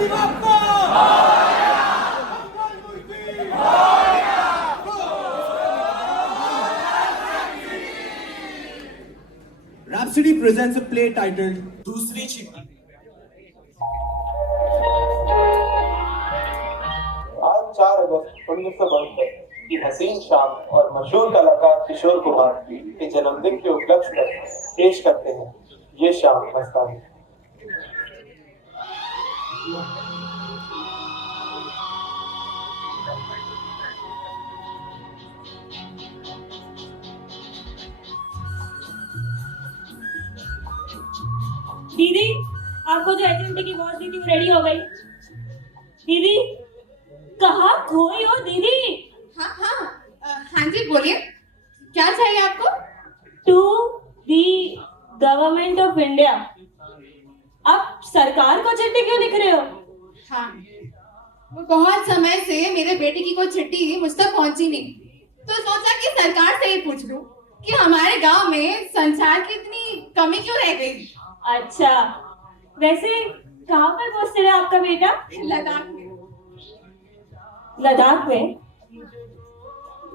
Rhapsody presents a play titled दूसरी चिट्ठी। आज 4 अगस्त 1972 की हसीन शाम और मशहूर कलाकार किशोर कुमार के जन्मदिन के उपलक्ष्य पर पेश करते हैं ये शाम मस्तानी। दीदी, आपको जो एजेंट की वॉच दी थी वो रेडी हो गई। दीदी, कहाँ खोई हो दीदी? हाँ जी बोलिए, क्या चाहिए आपको? To the government of India. आप सरकार को चिट्ठी क्यों लिख रहे हो? हाँ, वो बहुत समय से मेरे बेटे की कोई चिट्ठी मुझ तक पहुंची नहीं, तो सोचा कि सरकार से ही पूछ लूं कि हमारे गांव में संचार की इतनी कमी क्यों रह गई। अच्छा, वैसे कहाँ पर पोस्टेड है आपका बेटा? लद्दाख में। लद्दाख में?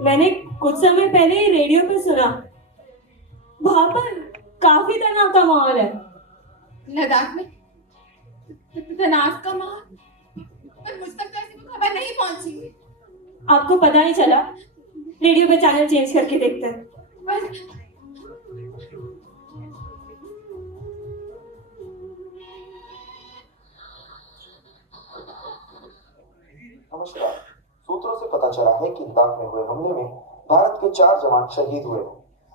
मैंने कुछ समय पहले ही रेडियो पे सुना, वहां पर काफी तनाव का माहौल है। लद्दाख में तनाव का माहौल? पर मुझ तक तो ऐसी कोई खबर नहीं पहुंची। आपको पता नहीं चला? रेडियो पे चैनल चेंज करके देखते हैं। नमस्कार। सूत्रों से पता चला है कि लद्दाख में हुए हमले में भारत के 4 जवान शहीद हुए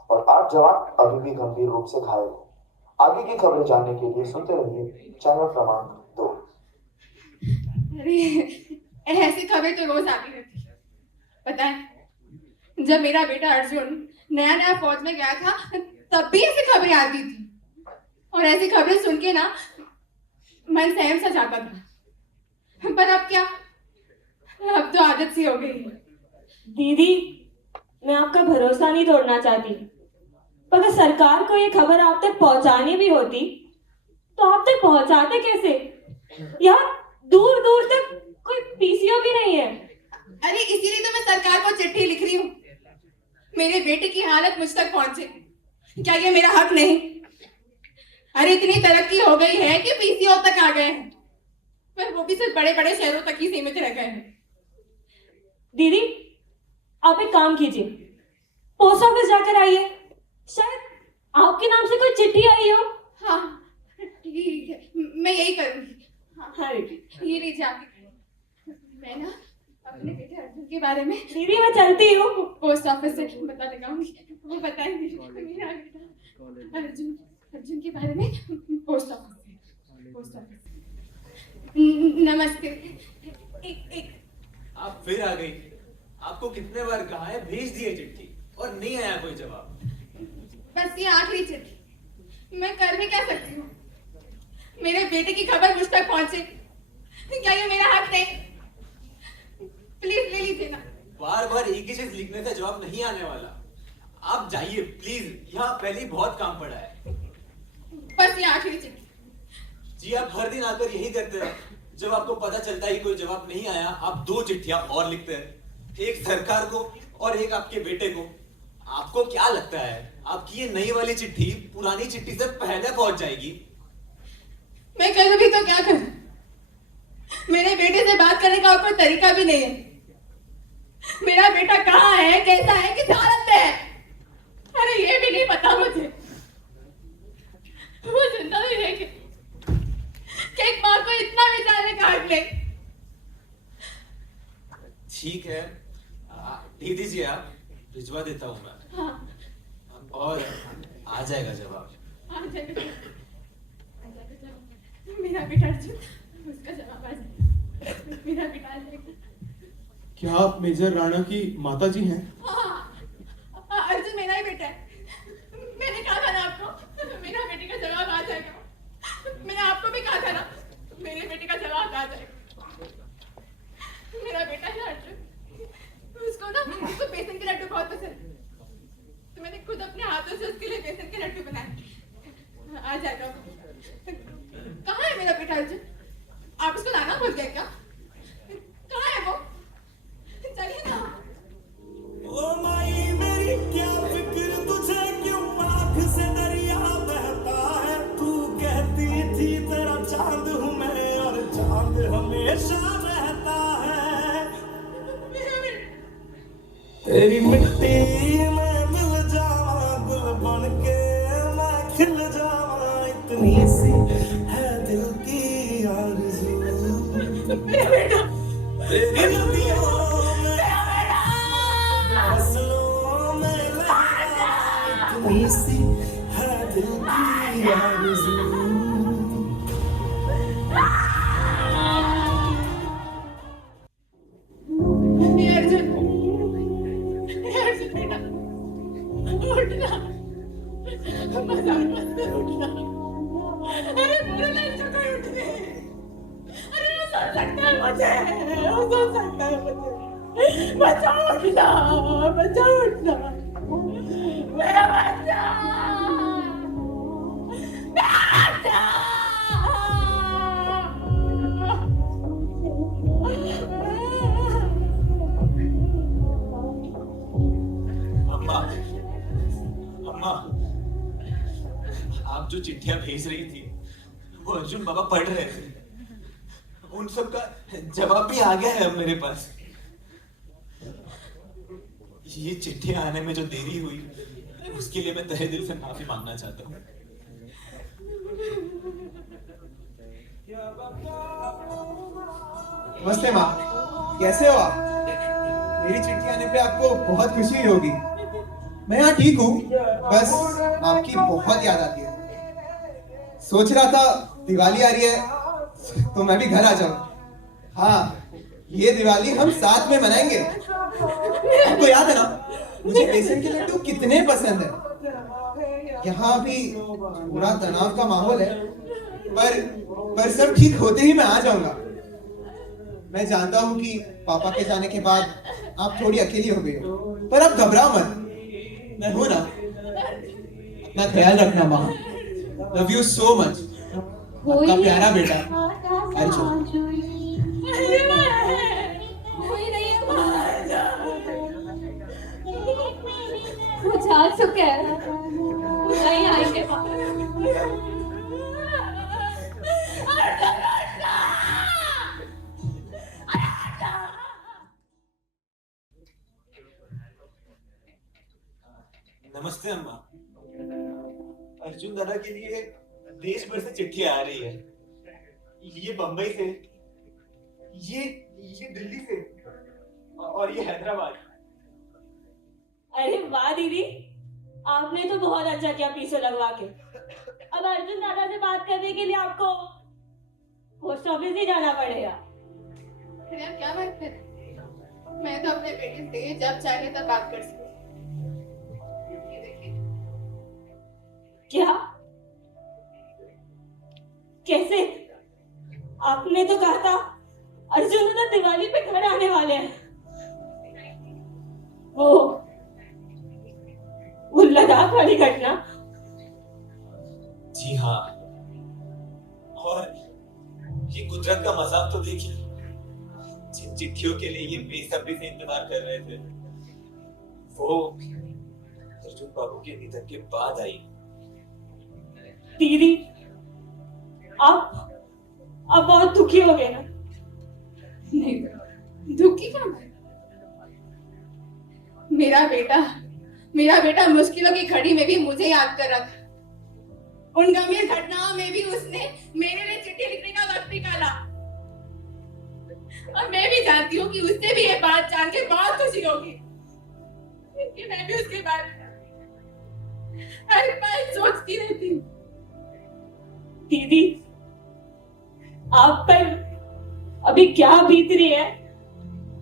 और 8 जवान अभी भी गंभीर रूप से घायल। आगे की खबरें जानने के लिए सुनते रहिए चैनल क्रमांक 2। अरे ऐसी खबरें तो रोज आती रहती है। पता है, जब मेरा बेटा अर्जुन नया नया फौज में गया था तब भी ऐसी खबरें आती थी, और ऐसी खबरें सुन के ना मन सहम सा जाता था। पर अब क्या, अब तो आदत सी हो गई है। दीदी, मैं आपका भरोसा नहीं तोड़ना चाहती, पर अगर सरकार को ये खबर आप तक पहुंचानी भी होती तो आप तक पहुंचाते कैसे? यहाँ दूर दूर तक कोई पीसीओ भी नहीं है। अरे इसीलिए तो मैं सरकार को चिट्ठी लिख रही हूँ, मेरे बेटे की हालत मुझ तक पहुंचे। क्या ये मेरा हक नहीं? अरे इतनी तरक्की हो गई है कि पीसीओ तक आ गए हैं, पर वो भी सिर्फ बड़े बड़े शहरों तक ही सीमित रह गए हैं। दीदी, आप एक काम कीजिए, पोस्ट ऑफिस जाकर आइए, शायद आपके नाम से कोई चिट्ठी आई हो। हाँ ठीक है, मैं यही करूंगी। हाँ दीदी। ये लीजिए आपकी। मैं ना अपने बेटे अर्जुन के बारे में दीदी, मैं चलती हूँ। पोस्ट ऑफिस से पता लगाऊंगी, वो बताएंगे मेरा बेटा अर्जुन के बारे में। Post office. नमस्ते। एक आप फिर आ गई। आपको कितने बार कहा है भेज दिए चिट्ठी और नहीं आया कोई जवाब। बस ये आखिरी चिट्ठी, मैं कर भी क्या सकती हूँ? मेरे बेटे की खबर मुझ तक पहुंचे, क्या ये मेरा हक नहीं? प्लीज ले लीजिए ना। बार बार एक ही चीज लिखने से जवाब नहीं आने वाला। आप जाइए प्लीज, यहाँ पहले ही बहुत काम पड़ा है। बस ये आखिरी चिट्ठी। जी, आप हर दिन आकर यही करते हैं। जब आपको पता चलता है कोई जवाब नहीं आया, आप 2 चिट्ठियां और लिखते हैं, एक सरकार को और एक आपके बेटे को। आपको क्या लगता है आपकी ये नई वाली चिट्ठी पुरानी चिट्ठी से पहले पहुंच जाएगी? मैं करूँ भी तो क्या करूँ? मेरे बेटे से बात करने का और कोई तरीका भी नहीं है। मेरा बेटा कहाँ है, कैसा है, किस हालत में है, अरे ये भी नहीं पता मुझे। वो जिंदा भी है कि एक माँ को इतना विचारने का हक नहीं। ठीक है, दे दीजिए, आप भिजवा देता हूँ मैं। हाँ। और आ जाएगा जवाब। आ जाएगा। मेरा बेटा अर्जुन, उसका जवाब आ जाएगा। मेरा बेटा आ जाएगा। क्या आप मेजर राणा की माता जी हैं? हाँ, अर्जुन मेरा ही बेटा है। मैंने कहा था ना आपको, मेरा बेटे का जवाब आ जाएगा। मैंने आपको भी कहा था ना, मेरे बेटे का जवाब आ जाएगा। मेरा बेटा है अर्जुन, उसको बेसन के लड्डू बहुत पसंद है, तो मैंने खुद अपने हाथों से उसके लिए बेसन के लड्डू बनाए। आ जाएगा। कहाँ है मेरा बेटा अर्जुन? आप उसको लाना। हमेशा रहता है तेरी मिट्टी में मिल जावा गुल बन के मैं खिल जावा इतनी सी है दिल की आरज़ू तेरी नदियों में फसलों में लहरा इतनी सी है दिल की आरज़ू अर्जुन बेटा उठना मजाक मत कर उठना अरे पूरे लड़का को उठ गए अरे वो सुन सकता है मुझे वो सुन सकता है मुझे बचाओ उठना बचाओ उठना मेरा बच्चा अम्मा अम्मा आप जो चिट्ठियां भेज रही थी वो अर्जुन बाबा पढ़ रहे थे उन सब का जवाब भी आ गया है अब मेरे पास ये चिट्ठियां आने में जो देरी हुई उसके लिए मैं तहे दिल से माफी मांगना चाहता हूँ नमस्ते माँ, कैसे हो आप? मेरी चिट्ठी आने पे आपको बहुत खुशी हुई होगी। मैं यहाँ ठीक हूँ, बस आपकी बहुत याद आती है। सोच रहा था दिवाली आ रही है तो मैं भी घर आ जाऊँ। हाँ, ये दिवाली हम साथ में मनाएंगे। आपको याद है ना, मुझे बेसन के लड्डू कितने पसंद है। यहाँ भी पूरा तनाव का माहौल है, पर सब ठीक होते ही मैं आ जाऊंगा। मैं जानता हूँ कि पापा के जाने के बाद आप थोड़ी अकेली हो गई हो, पर आप घबराओ मत, मैं हूं ना। अपना ख्याल रखना माँ। Love you so much. आपका प्यारा बेटा अर्जुन। वो जा चुके हैं, नहीं आएंगे वापस। नमस्ते अम्मा। अर्जुन दादा के लिए देश भर से चिट्ठियां आ रही है। ये बंबई से, ये दिल्ली से और ये हैदराबाद। अरे वाह दीदी, आपने तो बहुत अच्छा किया पीछे लगवा के। अब अर्जुन दादा से बात करने के लिए आपको पोस्ट ऑफिस ही जाना पड़ेगा। अरे आप क्या बात कर रहे हैं? मैं तो अपने बेटे से जब चाहे तब बात कर सकती हूँ। ये देखिए। क्या? कैसे? आपने तो कहा था अर्जुन दादा दिवाली पे घर आने वाले हैं। वो लद्दाख वाली घटना। जी हाँ, और ये कुदरत का मजाक तो देखिए, जिन चिट्ठियों के लिए ये बेसब्री से इंतजार कर रहे थे वो अर्जुन बाबू के निधन के बाद आई। दीदी, आप बहुत दुखी हो गए ना? नहीं, दुखी क्यों? मेरा बेटा मुश्किलों की घड़ी में भी मुझे याद कर रहा था। उन गंभीर घटनाओं में भी उसने मेरे लिए चिट्ठी लिखने का वक्त निकाला। और मैं भी जानती हूँ कि उससे भी ये बात जान के बहुत खुशी होगी कि मैं भी उसके बारे में हर पल सोचती रहती हूँ। दीदी, आप पर अभी क्या बीत रही है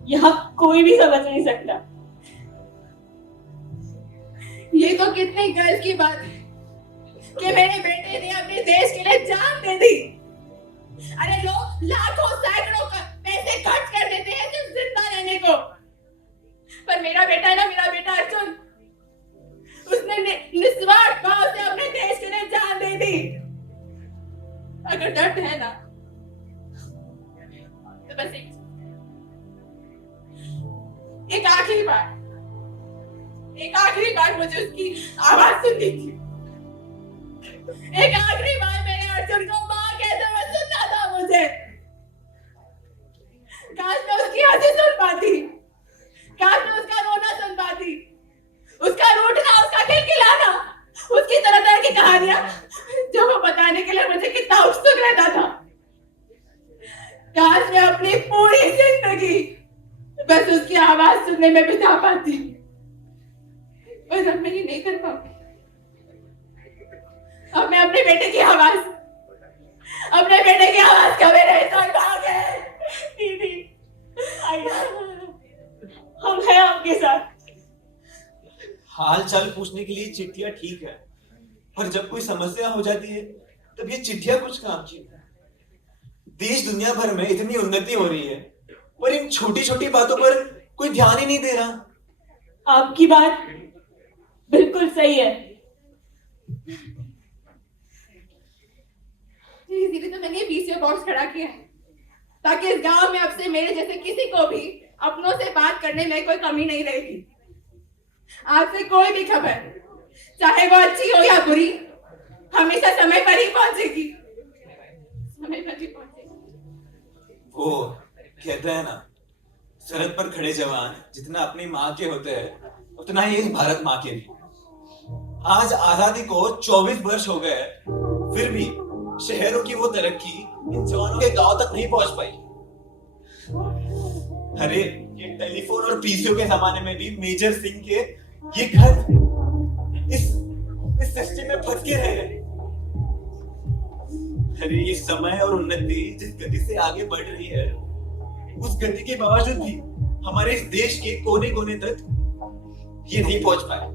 यहाँ कोई भी समझ नहीं सकता। ये तो कितनी गर्व की बात है कि मेरे बेटे ने अपने देश के लिए जान दे दी। अरे लोग लाखों सैकड़ों पैसे खर्च कर देते हैं सिर्फ जिंदा रहने को, पर मेरा बेटा है ना, मेरा बेटा अर्जुन, उसने निस्वार्थ भाव से अपने देश के लिए जान दे दी। अगर डर है ना तो बस एक आखिरी बार मुझे उसकी आवाज सुननी थी। एक आखिरी बार मेरे अर्जुन को मां कहते हुए सुनना था मुझे। मैं अपनी पूरी जिंदगी बस उसकी आवाज सुनने में बिता पाती, बस अब मैं ये नहीं कर पाऊंगी। अब मैं अपने बेटे की आवाज कभी नहीं सुन पाऊंगी। दीदी आइए, हम हैं आपके साथ। हाल चाल पूछने के लिए चिट्ठियां ठीक है, पर जब कोई समस्या हो जाती है तब ये चिट्ठियां कुछ काम की। देश दुनिया भर में इतनी उन्नति हो रही है, पर इन छोटी छोटी बातों पर कोई ध्यान ही नहीं दे रहा। आपकी बात बिल्कुल सही है। इसीलिए तो मैंने बीसीए बॉक्स खड़ा किया है, ताकि इस गांव में अब से मेरे जैसे किसी को भी अपनों से बात करने में कोई कमी नहीं रहेगी। आज से कोई भी खबर, चाहे वो अच्छी हो या बुरी, हमेशा समय पर ही पहुंचेगी, समय पर ही पहुंचेगी। वो कहते हैं ना, सरहद पर खड़े जवान जितना अपनी माँ के होते हैं उतना ही इस भारत माँ के भी। आज आजादी को 24 वर्ष हो गए, फिर भी शहरों की वो तरक्की इन जवानों के गांव तक नहीं पहुंच पाई। अरे ये टेलीफोन और पीसीओ के जमाने में भी मेजर सिंह के ये घर इस सिस्टम में फंस के रहे। अरे ये समय और उन्नति जिस गति से आगे बढ़ रही है, उस गति के बावजूद भी हमारे इस देश के कोने कोने तक ये नहीं पहुंच पाए।